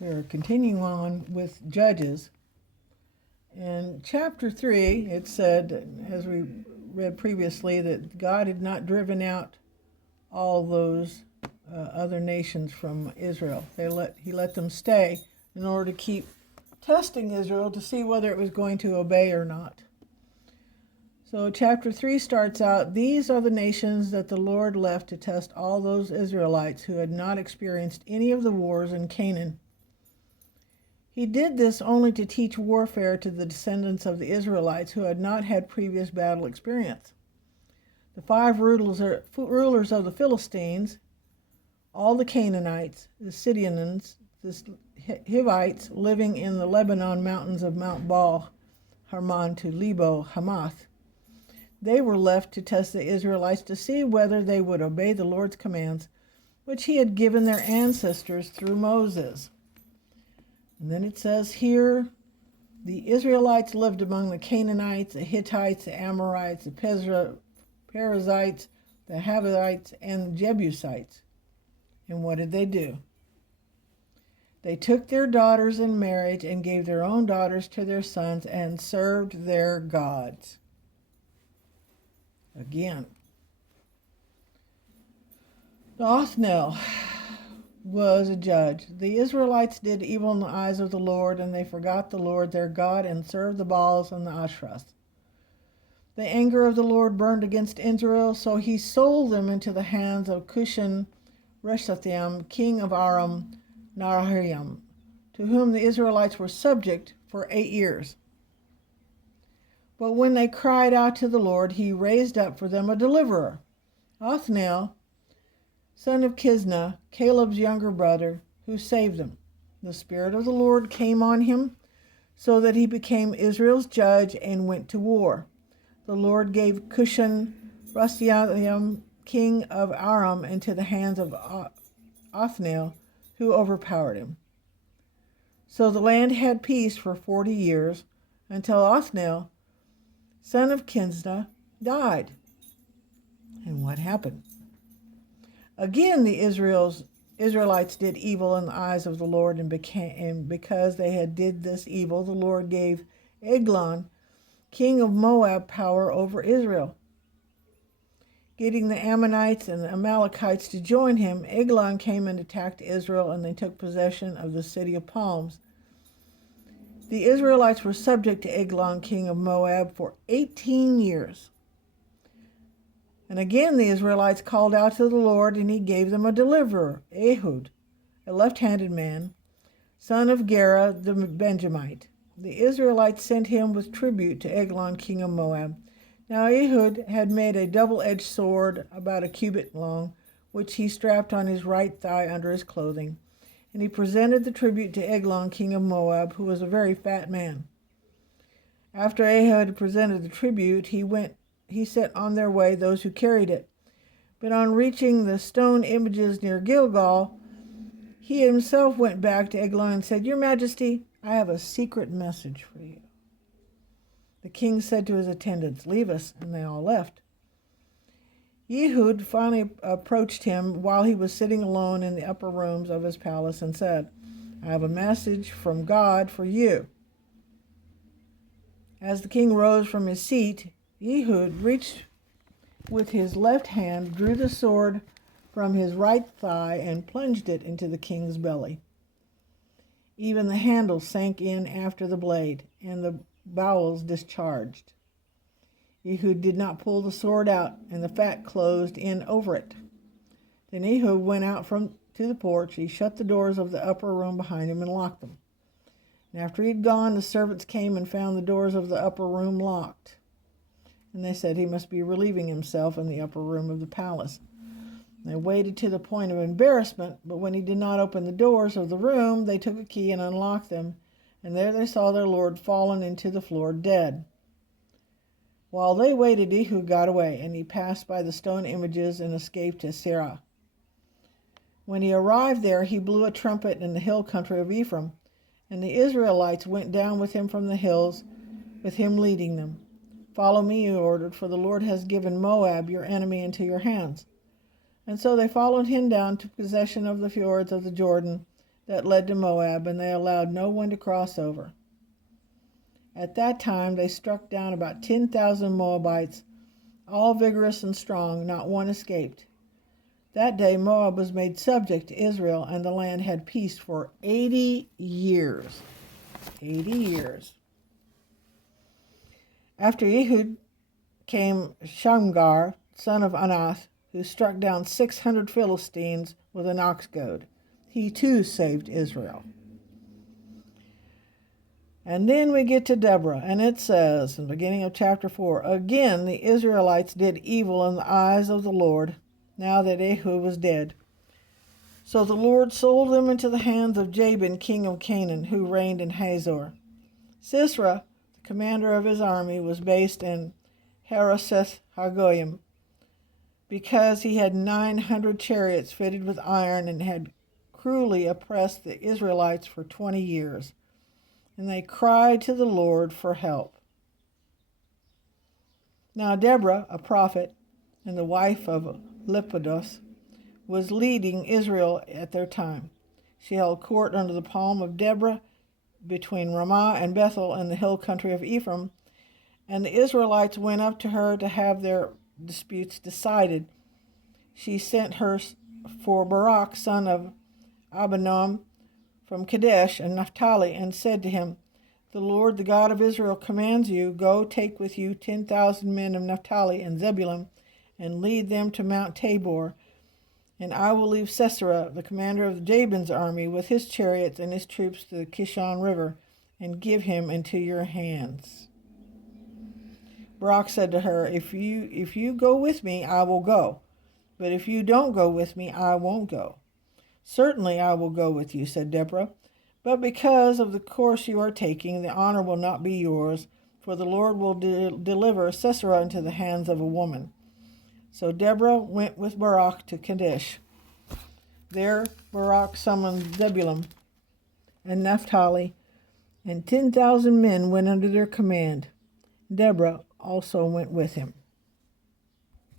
We're continuing on with Judges. In chapter 3, it said, as we read previously, that God had not driven out all those other nations from Israel. He let them stay in order to keep testing Israel to see whether it was going to obey or not. So chapter 3 starts out, "These are the nations that the Lord left to test all those Israelites who had not experienced any of the wars in Canaan. He did this only to teach warfare to the descendants of the Israelites who had not had previous battle experience. The 5 rulers of the Philistines, all the Canaanites, the Sidonians, the Hivites living in the Lebanon mountains of Mount Baal Hermon to Lebo Hamath. They were left to test the Israelites to see whether they would obey the Lord's commands, which he had given their ancestors through Moses." And then it says here, "The Israelites lived among the Canaanites, the Hittites, the Amorites, the Perizzites, the Havites, and the Jebusites." And what did they do? "They took their daughters in marriage and gave their own daughters to their sons and served their gods." Again. Othniel was a judge. "The Israelites did evil in the eyes of the Lord, and they forgot the Lord their God and served the Baals and the Asherahs. The anger of the Lord burned against Israel, so he sold them into the hands of Cushan Rishathaim, king of Aram Naharaim, to whom the Israelites were subject for 8 years. But when they cried out to the Lord, he raised up for them a deliverer, Othniel, son of Kisnah, Caleb's younger brother, who saved them. The Spirit of the Lord came on him, so that he became Israel's judge and went to war. The Lord gave Cushan Rishathaim, king of Aram, into the hands of Othniel, who overpowered him. So the land had peace for 40 years, until Othniel, son of Kisnah, died." And what happened? Again, the Israelites did evil in the eyes of the Lord, and because they had did this evil, the Lord gave Eglon, king of Moab, power over Israel. Getting the Ammonites and the Amalekites to join him, Eglon came and attacked Israel, and they took possession of the city of palms. The Israelites were subject to Eglon, king of Moab, for 18 years. And again the Israelites called out to the Lord, and he gave them a deliverer, Ehud, a left-handed man, son of Gera the Benjamite. The Israelites sent him with tribute to Eglon, king of Moab. Now Ehud had made a double-edged sword about a cubit long, which he strapped on his right thigh under his clothing. And he presented the tribute to Eglon, king of Moab, who was a very fat man. After Ehud presented the tribute, he sent on their way those who carried it. But on reaching the stone images near Gilgal, he himself went back to Eglon and said, "Your Majesty, I have a secret message for you." The king said to his attendants, "Leave us," and they all left. Ehud finally approached him while he was sitting alone in the upper rooms of his palace and said, "I have a message from God for you." As the king rose from his seat, Ehud reached with his left hand, drew the sword from his right thigh, and plunged it into the king's belly. Even the handle sank in after the blade, and the bowels discharged. Ehud did not pull the sword out, and the fat closed in over it. Then Ehud went out to the porch. He shut the doors of the upper room behind him and locked them. And after he had gone, the servants came and found the doors of the upper room locked. And they said he must be relieving himself in the upper room of the palace. They waited to the point of embarrassment, but when he did not open the doors of the room, they took a key and unlocked them, and there they saw their lord fallen into the floor dead. While they waited, Ehud got away, and he passed by the stone images and escaped to Seirah. When he arrived there, he blew a trumpet in the hill country of Ephraim, and the Israelites went down with him from the hills, with him leading them. "Follow me," he ordered, "for the Lord has given Moab, your enemy, into your hands." And so they followed him down to possession of the fjords of the Jordan, that led to Moab, and they allowed no one to cross over. At that time they struck down about 10,000 Moabites, all vigorous and strong, not one escaped. That day Moab was made subject to Israel, and the land had peace for 80 years. 80 years. After Ehud came Shamgar, son of Anath, who struck down 600 Philistines with an ox goad. He too saved Israel. And then we get to Deborah, and it says in the beginning of chapter 4, again the Israelites did evil in the eyes of the Lord, now that Ehud was dead. So the Lord sold them into the hands of Jabin, king of Canaan, who reigned in Hazor. Sisera, the commander of his army, was based in Harosheth Hagoyim, because he had 900 chariots fitted with iron and had cruelly oppressed the Israelites for 20 years. And they cried to the Lord for help. Now Deborah, a prophet, and the wife of Lepidus, was leading Israel at their time. She held court under the palm of Deborah between Ramah and Bethel in the hill country of Ephraim, and the Israelites went up to her to have their disputes decided. She sent her for Barak, son of Abinoam, from Kadesh and Naphtali, and said to him, the Lord, the God of Israel, commands you, go take with you 10,000 men of Naphtali and Zebulun, and lead them to Mount Tabor, and I will leave Sisera, the commander of Jabin's army, with his chariots and his troops to the Kishon River, and give him into your hands. Barak said to her, if you go with me, I will go, but if you don't go with me, I won't go. Certainly I will go with you, said Deborah, but because of the course you are taking, the honor will not be yours, for the Lord will deliver Sisera into the hands of a woman. So Deborah went with Barak to Kadesh. There Barak summoned Zebulun and Naphtali, and 10,000 men went under their command. Deborah also went with him.